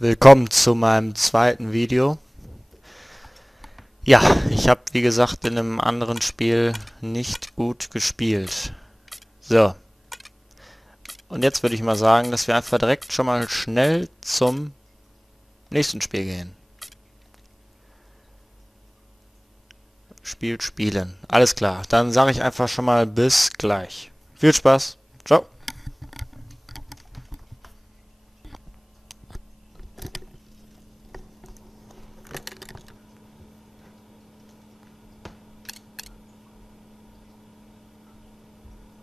Willkommen zu meinem zweiten Video. Ja, ich habe wie gesagt in einem anderen Spiel nicht gut gespielt. So. Und jetzt würde ich mal sagen, dass wir einfach direkt schon mal schnell zum nächsten Spiel gehen. Spiel spielen. Alles klar. Dann sage ich einfach schon mal bis gleich. Viel Spaß. Ciao.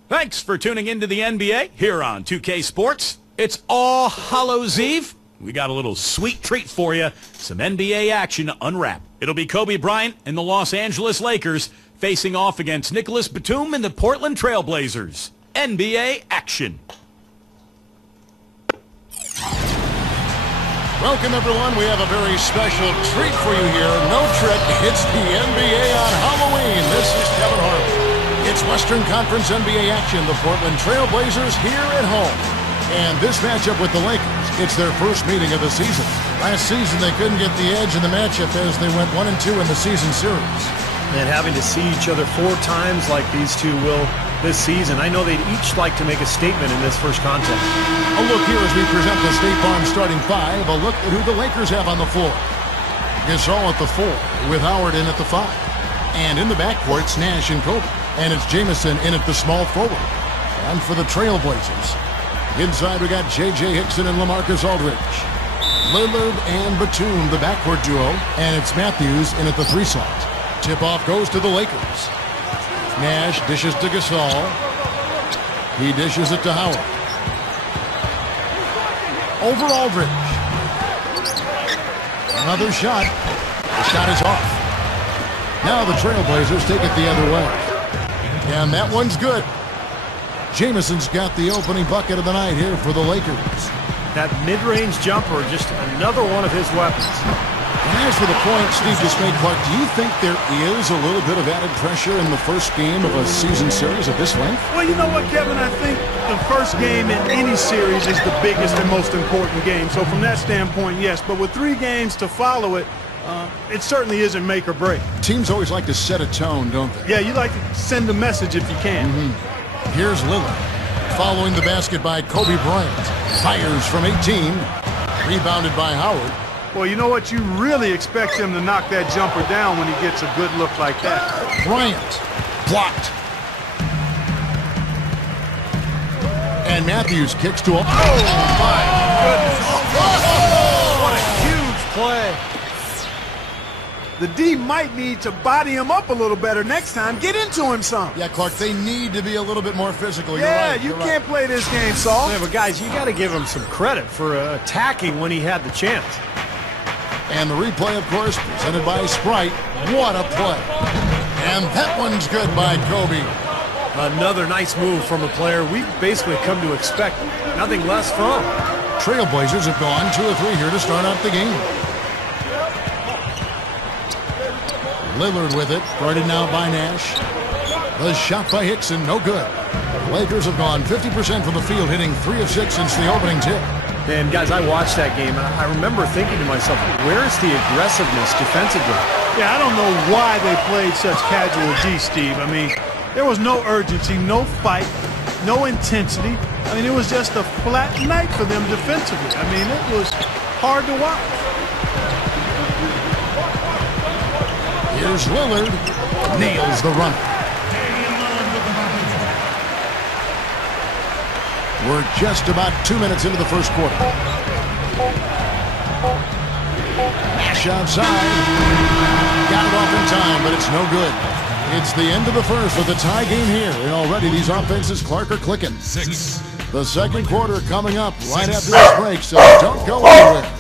Thanks for tuning into the NBA here on 2K Sports. It's All Hallows Eve. We got a little sweet treat for you. Some NBA action to unwrap. It'll be Kobe Bryant and the Los Angeles Lakers facing off against Nicholas Batum and the Portland Trail Blazers. NBA action. Welcome, everyone. We have a very special treat for you here. No trick. It's the NBA on Halloween. This is Kevin Harlan. It's Western Conference NBA action. The Portland Trail Blazers here at home. And this matchup with the Lakers, it's their first meeting of the season. Last season, they couldn't get the edge in the matchup as they went 1-2 in the season series. And having to see each other 4 times like these two will this season, I know they'd each like to make a statement in this first contest. A look here as we present the State Farm starting 5. A look at who the Lakers have on the floor. Gasol at the 4, with Howard in at the 5. And in the backcourt, it's Nash and Kobe. And it's Jamison in at the small forward. And for the Trailblazers, inside we got J.J. Hickson and LaMarcus Aldridge. Lillard and Batum, the backcourt duo. And it's Matthews in at the 3 slot. Tip-off goes to the Lakers. Nash dishes to Gasol. He dishes it to Howard. Over Aldridge. Another shot. The shot is off. Now the Trailblazers take it the other way. And that one's good. Jamison's got the opening bucket of the night here for the Lakers. That mid-range jumper, just another one of his weapons. And as for the point Steve just made, Clark, do you think there is a little bit of added pressure in the first game of a season series of this length? Well, you know what, Kevin? I think the first game in any series is the biggest and most important game. So from that standpoint, yes. But with 3 games to follow it, it certainly isn't make or break. Teams always like to set a tone, don't they? Yeah, you like to send a message if you can. Here's Lillard. Following the basket by Kobe Bryant. Fires from 18. Rebounded by Howard. Well, you know what? You really expect him to knock that jumper down when he gets a good look like that. Bryant. Blocked. And Matthews kicks to a... Oh, my goodness. What a huge play. The D might need to body him up a little better next time. Get into him some. Yeah, Clark, they need to be a little bit more physical. Yeah, You're right. you can't play this game, Saul. Yeah, but guys, you got to give him some credit for attacking when he had the chance. And the replay, of course, presented by Sprite. What a play. And that one's good by Kobe. Another nice move from a player we've basically come to expect nothing less from. Trailblazers have gone 2 or 3 here to start out the game. Lillard with it, guarded now by Nash. The shot by Hickson, no good. Lakers have gone 50% from the field, hitting 3 of 6 since the opening tip. And guys, I watched that game, and I remember thinking to myself, where's the aggressiveness defensively? Yeah, I don't know why they played such casual D, Steve. I mean, there was no urgency, no fight, no intensity. I mean, it was just a flat night for them defensively. I mean, it was hard to watch. Here's Lillard. Nails the runner. We're just about 2 minutes into the first quarter. Nash outside. Got it off in time, but it's no good. It's the end of the first with a tie game here. And already these offenses, Clark, are clicking. 6. The second quarter coming up right after this break, so don't go anywhere.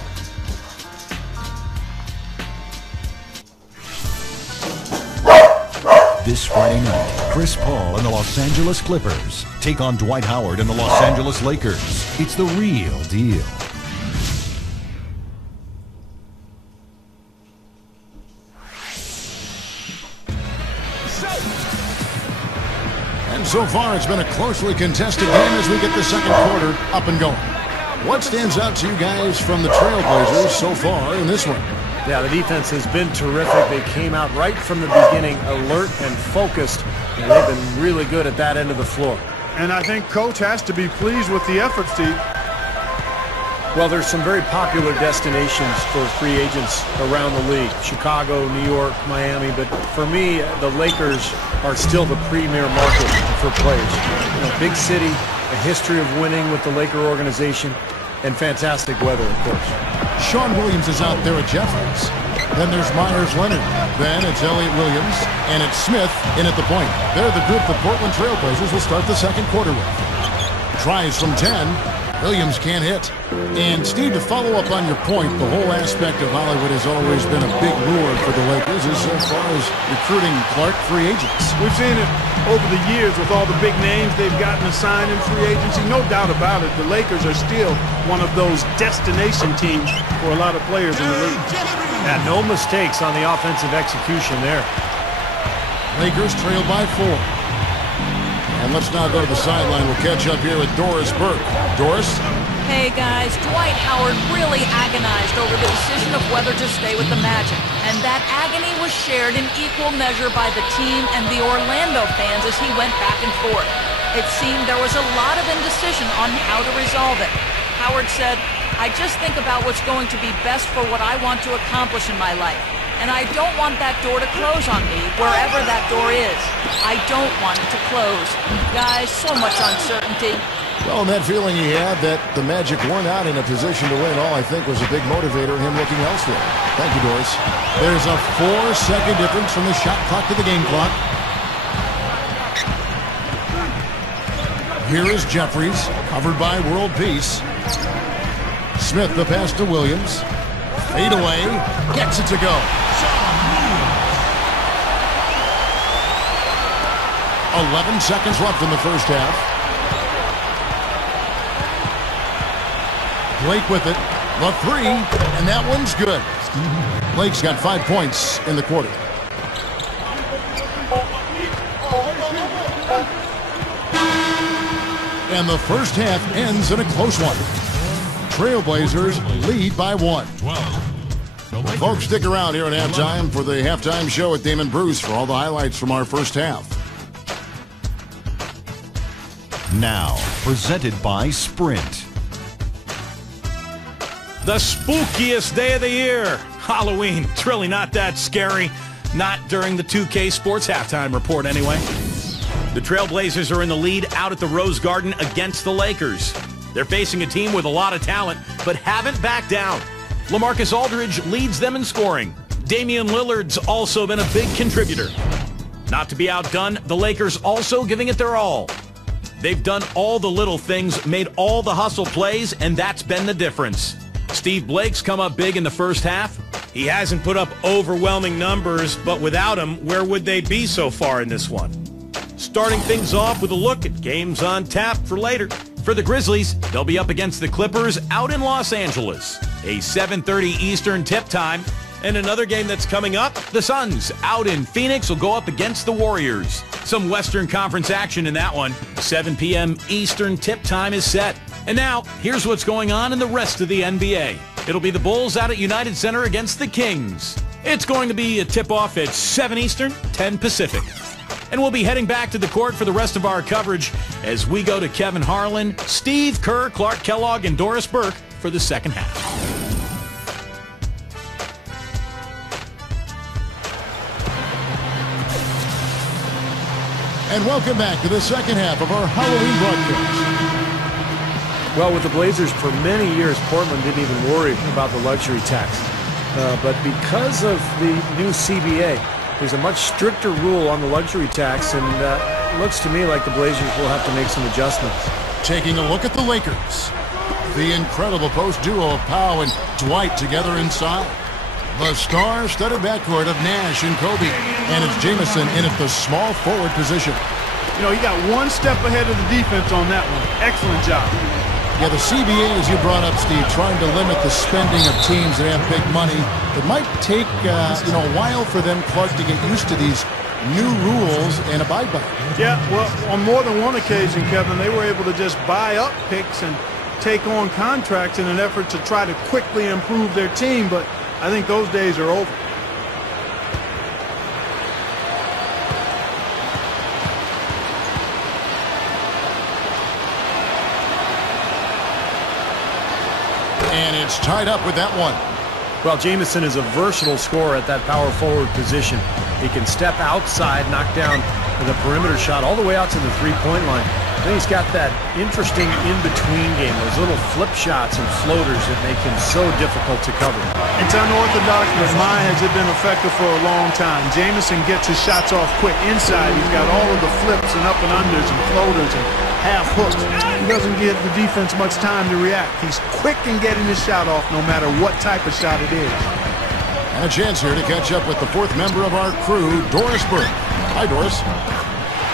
This Friday night, Chris Paul and the Los Angeles Clippers take on Dwight Howard and the Los Angeles Lakers. It's the real deal. And so far, it's been a closely contested game as we get the second quarter up and going. What stands out to you guys from the Trailblazers so far in this one? Yeah, the defense has been terrific. They came out right from the beginning, alert and focused, and they've been really good at that end of the floor. And I think Coach has to be pleased with the effort, Steve. Well, there's some very popular destinations for free agents around the league. Chicago, New York, Miami. But for me, the Lakers are still the premier market for players. You know, big city, a history of winning with the Laker organization, and fantastic weather, of course. Sean Williams is out there at Jeffries. Then there's Myers Leonard. Then it's Elliott Williams. And it's Smith in at the point. They're the group the Portland Trailblazers will start the second quarter with. Tries from 10. Williams can't hit. And Steve, to follow up on your point, the whole aspect of Hollywood has always been a big lure for the Lakers as far as recruiting Clark free agents. We've seen it over the years with all the big names they've gotten assigned in free agency. No doubt about it, the Lakers are still one of those destination teams for a lot of players in the league. Yeah, no mistakes on the offensive execution there. Lakers trail by 4. And let's now go to the sideline. We'll catch up here with Doris Burke. Doris? Hey guys, Dwight Howard really agonized over the decision of whether to stay with the Magic. And that agony was shared in equal measure by the team and the Orlando fans as he went back and forth. It seemed there was a lot of indecision on how to resolve it. Howard said, "I just think about what's going to be best for what I want to accomplish in my life. And I don't want that door to close on me, wherever that door is. I don't want it to close." Guys, so much uncertainty. Well, and that feeling he had that the Magic weren't out in a position to win all, I think, was a big motivator in him looking elsewhere. Thank you, Doris. There's a 4-second difference from the shot clock to the game clock. Here is Jeffries, covered by World Peace. Smith, the pass to Williams. Fade away, gets it to go. 11 seconds left in the first half. Blake with it, the 3, and that one's good. Blake's got 5 points in the quarter. And the first half ends in a close one. Trailblazers lead by 1. Folks, stick around here at halftime for the halftime show with Damon Bruce for all the highlights from our first half. Now, presented by Sprint. The spookiest day of the year, Halloween. It's really not that scary. Not during the 2K Sports halftime report, anyway. The Trailblazers are in the lead out at the Rose Garden against the Lakers. They're facing a team with a lot of talent, but haven't backed down. LaMarcus Aldridge leads them in scoring. Damian Lillard's also been a big contributor. Not to be outdone, the Lakers also giving it their all. They've done all the little things, made all the hustle plays, and that's been the difference. Steve Blake's come up big in the first half. He hasn't put up overwhelming numbers, but without him, where would they be so far in this one? Starting things off with a look at games on tap for later. For the Grizzlies, they'll be up against the Clippers out in Los Angeles. A 7:30 Eastern tip time. And another game that's coming up, the Suns out in Phoenix will go up against the Warriors. Some Western Conference action in that one. 7 p.m. Eastern tip time is set. And now, here's what's going on in the rest of the NBA. It'll be the Bulls out at United Center against the Kings. It's going to be a tip-off at 7 Eastern, 10 Pacific. And we'll be heading back to the court for the rest of our coverage as we go to Kevin Harlan, Steve Kerr, Clark Kellogg, and Doris Burke for the second half. And welcome back to the second half of our Halloween broadcast. Well, with the Blazers for many years, Portland didn't even worry about the luxury tax. But because of the new CBA, there's a much stricter rule on the luxury tax, and it looks to me like the Blazers will have to make some adjustments. Taking a look at the Lakers. The incredible post duo of Powell and Dwight together inside. The star-studded backcourt of Nash and Kobe. And it's Jamison in at the small forward position. You know, he got one step ahead of the defense on that one. Excellent job. Yeah, the CBA, as you brought up, Steve, trying to limit the spending of teams that have big money. It might take, a while for them, Clark, to get used to these new rules and abide by them. Yeah, well, on more than one occasion, Kevin, they were able to just buy up picks and take on contracts in an effort to try to quickly improve their team, but I think those days are over. And it's tied up with that one. Well, Jamison is a versatile scorer at that power forward position. He can step outside, knock down the perimeter shot all the way out to the three-point line. Then he's got that interesting in-between game, those little flip shots and floaters that make him so difficult to cover. It's unorthodox, but my has it been effective for a long time. Jamison gets his shots off quick inside. He's got all of the flips and up and unders and floaters and half hooks. He doesn't give the defense much time to react. He's quick in getting his shot off no matter what type of shot it is. And a chance here to catch up with the fourth member of our crew, Doris Burke. Hi, Doris.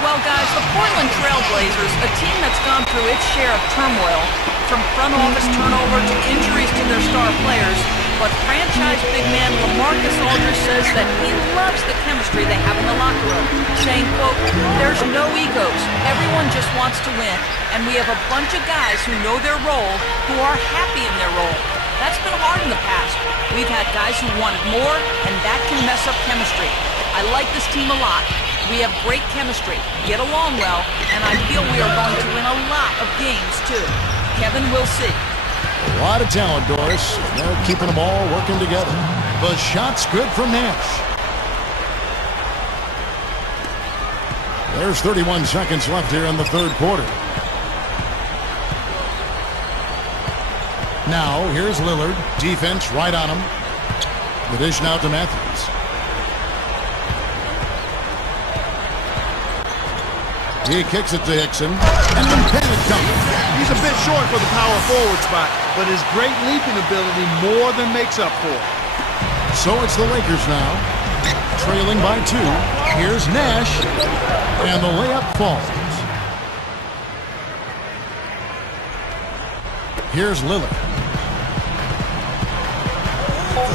Well, guys, the Portland Trail Blazers, a team that's gone through its share of turmoil, from front office turnover to injuries to their star players, but franchise big man LaMarcus Aldridge says that he loves the chemistry they have in the locker room, saying, quote, "There's no egos. Everyone just wants to win, and we have a bunch of guys who know their role, who are happy in their role. That's been hard in the past. We've had guys who wanted more, and that can mess up chemistry. I like this team a lot. We have great chemistry, get along well, and I feel we are going to win a lot of games, too. Kevin, we'll see." A lot of talent, Doris. They're keeping them all working together. The shot's good from Nash. There's 31 seconds left here in the third quarter. Now, here's Lillard. Defense right on him. The dish now to Matthews. He kicks it to Hickson. And then panic comes. He's a bit short for the power forward spot, but his great leaping ability more than makes up for it. So it's the Lakers now, trailing by 2. Here's Nash, and the layup falls. Here's Lillard.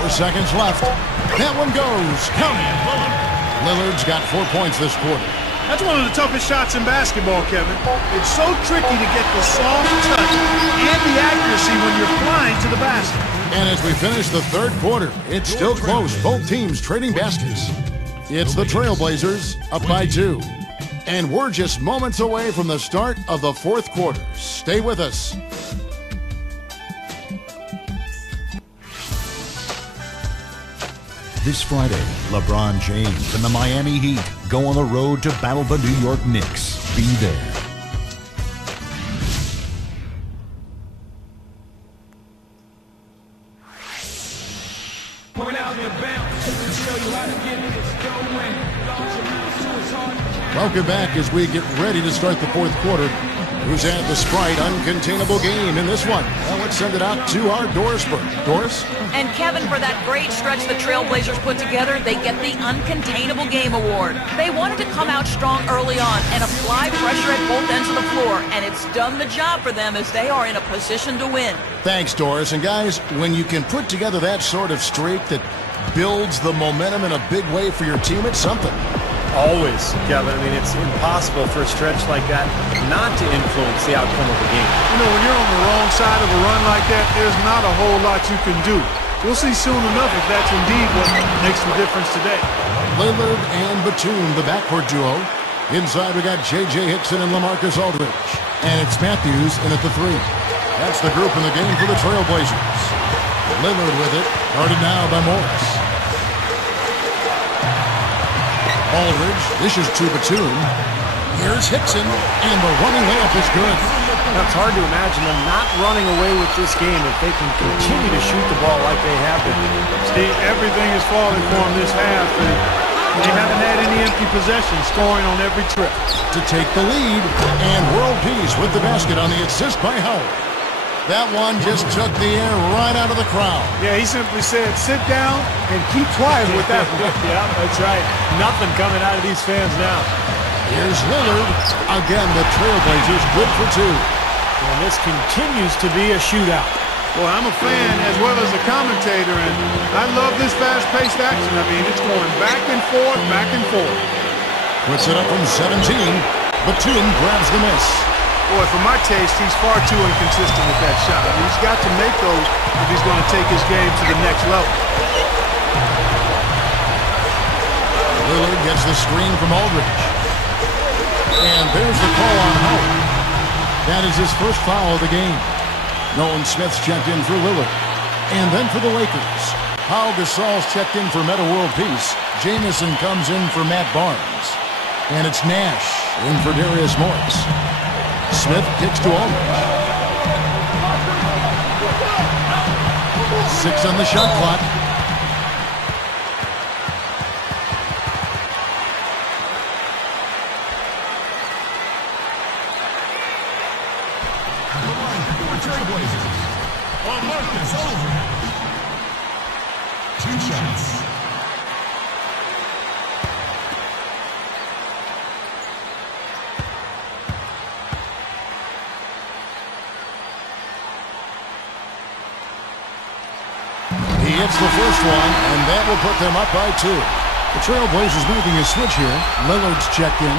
4 seconds left. That one goes. Count it. Lillard's got 4 points this quarter. That's one of the toughest shots in basketball, Kevin. It's so tricky to get the soft touch and the accuracy when you're flying to the basket. And as we finish the third quarter, it's still close. Both teams trading baskets. It's the Trailblazers up by 2. And we're just moments away from the start of the fourth quarter. Stay with us. This Friday, LeBron James and the Miami Heat go on the road to battle the New York Knicks. Be there. Welcome back as we get ready to start the fourth quarter. Who's had the Sprite uncontainable game in this one? Well, let's send it out to our Doris Burke. Doris? And Kevin, for that great stretch the Trailblazers put together, they get the Uncontainable Game Award. They wanted to come out strong early on and apply pressure at both ends of the floor, and it's done the job for them as they are in a position to win. Thanks, Doris. And guys, when you can put together that sort of streak that builds the momentum in a big way for your team, it's something. Always, Kevin. I mean, it's impossible for a stretch like that not to influence the outcome of the game. You know, when you're on the wrong side of a run like that, there's not a whole lot you can do. We'll see soon enough if that's indeed what makes the difference today. Lillard and Batum, the backcourt duo. Inside, we got J.J. Hickson and LaMarcus Aldridge. And it's Matthews in at the 3. That's the group in the game for the Trailblazers. Lillard with it, guarded now by Morris. Aldridge dishes to Batum. Here's Hickson, and the running layup is good. Now, it's hard to imagine them not running away with this game if they can continue to shoot the ball like they have been. Steve, everything is falling for them this half, and they haven't had any empty possessions, scoring on every trip. To take the lead, and World Peace with the basket on the assist by Howard. That one just took the air right out of the crowd. Yeah, he simply said, sit down and keep quiet with that one. Yeah, that's right. Nothing coming out of these fans now. Here's Lillard. Again, the Trailblazers good for 2. And this continues to be a shootout. Well, I'm a fan as well as a commentator, and I love this fast-paced action. I mean, it's going back and forth, back and forth. Puts it up from 17. Batum grabs the miss. Boy, for my taste, he's far too inconsistent with that shot. I mean, he's got to make those if he's going to take his game to the next level. Lillard gets the screen from Aldridge. And there's the call on Howard. That is his first foul of the game. Nolan Smith's checked in for Lillard. And then for the Lakers, Pau Gasol's checked in for Metta World Peace. Jamison comes in for Matt Barnes. And it's Nash in for Darius Morris. Smith kicks to Aldridge. 6 on the shot clock. He hits the first one, and that will put them up by 2. The Trailblazers making a switch here. Lillard's checked in.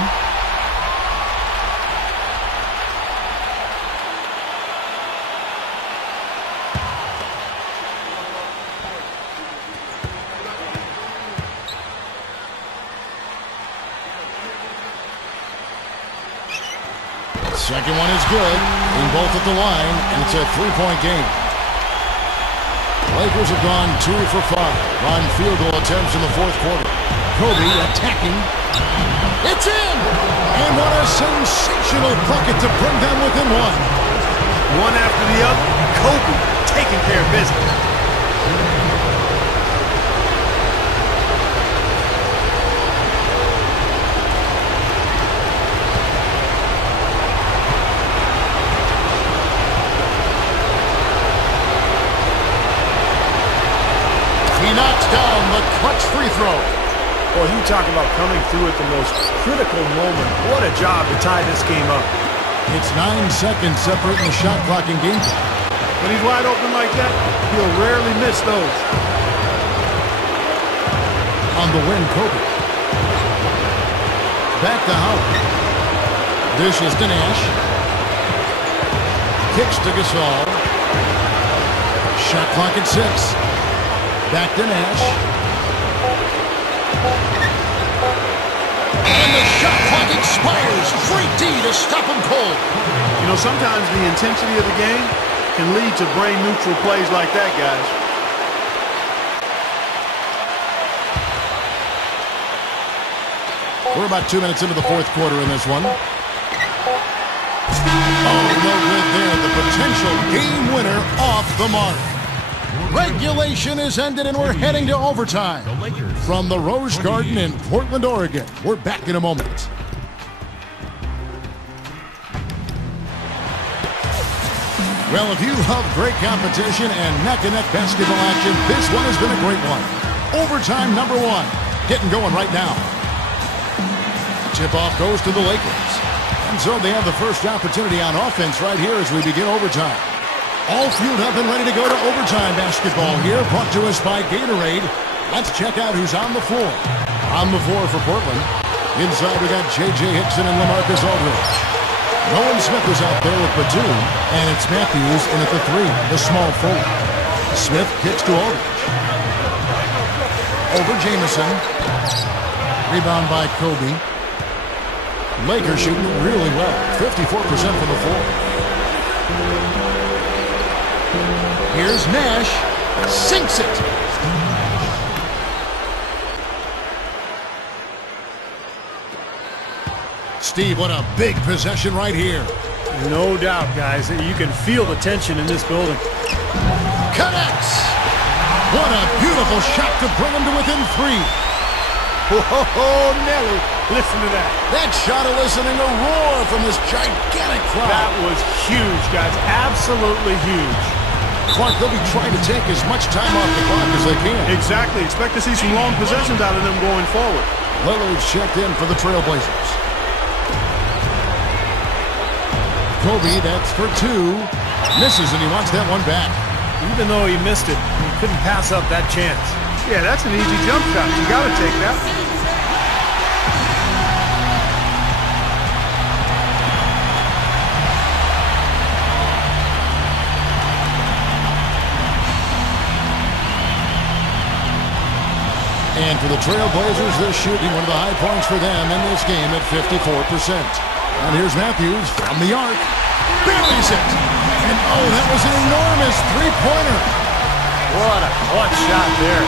Second one is good, in both at the line, and it's a 3-point game. Lakers have gone 2 for 5 on field goal attempts in the fourth quarter. Kobe attacking. It's in! And what a sensational bucket to bring them within 1. One after the other, Kobe taking care of business. He knocks down the clutch free throw. Boy, you talk about coming through at the most critical moment. What a job to tie this game up. It's 9 seconds separating the shot clock and game time. When he's wide open like that, he'll rarely miss those. On the wing, Kobe. Back to Howard. Dishes to Nash. Kicks to Gasol. Shot clock at 6. Back to Nash. And the shot clock expires. Great D to stop him cold. You know, sometimes the intensity of the game can lead to brain-neutral plays like that, guys. We're about 2 minutes into the fourth quarter in this one. Oh, no good there. The potential game winner off the mark. Regulation is ended and we're heading to overtime. From the Rose Garden in Portland, Oregon. We're back in a moment. Well, if you love great competition and neck-and-neck basketball action, this one has been a great one. Overtime number 1. Getting going right now. Tip-off goes to the Lakers. And so they have the first opportunity on offense right here as we begin overtime. All fueled up and ready to go to overtime basketball here, brought to us by Gatorade. Let's check out who's on the floor. On the floor for Portland. Inside we got J.J. Hickson and LaMarcus Aldridge. Nolan Smith is out there with Bitte, and it's Matthews in at the 3, the small forward. Smith kicks to Aldridge. Over Jamison. Rebound by Kobe. Lakers shooting really well, 54% from the floor. Here's Nash. Sinks it. Steve, what a big possession right here. No doubt, guys. You can feel the tension in this building. Connects. What a beautiful shot to bring him to within 3. Whoa, Nelly. Listen to that. That shot eliciting a roar from this gigantic crowd. That was huge, guys. Absolutely huge. Clark, they'll be trying to take as much time off the clock as they can. Exactly. Expect to see some long possessions out of them going forward. Lillard's checked in for the Trailblazers. Kobe, that's for 2. Misses, and he wants that one back. Even though he missed it, he couldn't pass up that chance. Yeah, that's an easy jump shot. You got to take that. And for the Trailblazers, they're shooting one of the high points for them in this game at 54%. And here's Matthews from the arc. Buries it. And oh, that was an enormous three-pointer. What a clutch shot there.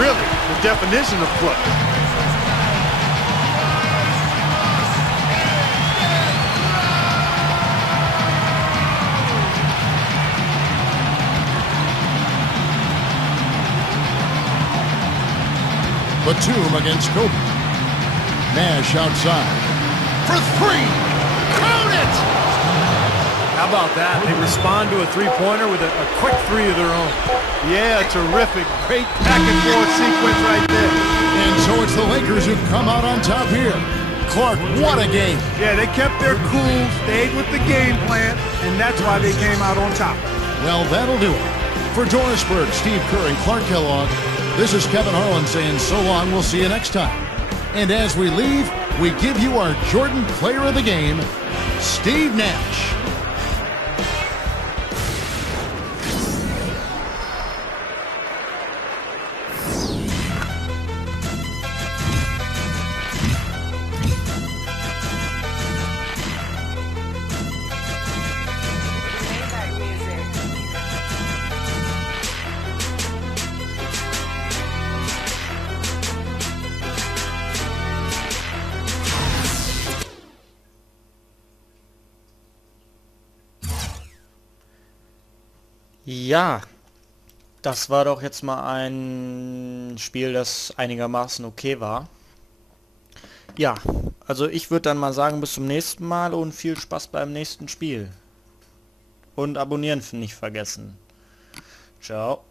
Really, the definition of clutch. Batum against Kobe. Nash outside. For three. Count it! How about that? They respond to a three-pointer with a quick three of their own. Yeah, terrific. Great back-and-forth sequence right there. And so it's the Lakers who come out on top here. Clark, what a game. Yeah, they kept their cool, stayed with the game plan, and that's why they came out on top. Well, that'll do it. For Doris Burke, Steve Kerr, and Clark Kellogg, this is Kevin Harlan saying so long. We'll see you next time. And as we leave, we give you our Jordan Player of the Game, Steve Nash. Ja, das war doch jetzt mal ein Spiel, das einigermaßen okay war. Ja, also ich würde dann mal sagen, bis zum nächsten Mal und viel Spaß beim nächsten Spiel. Und abonnieren nicht vergessen. Ciao.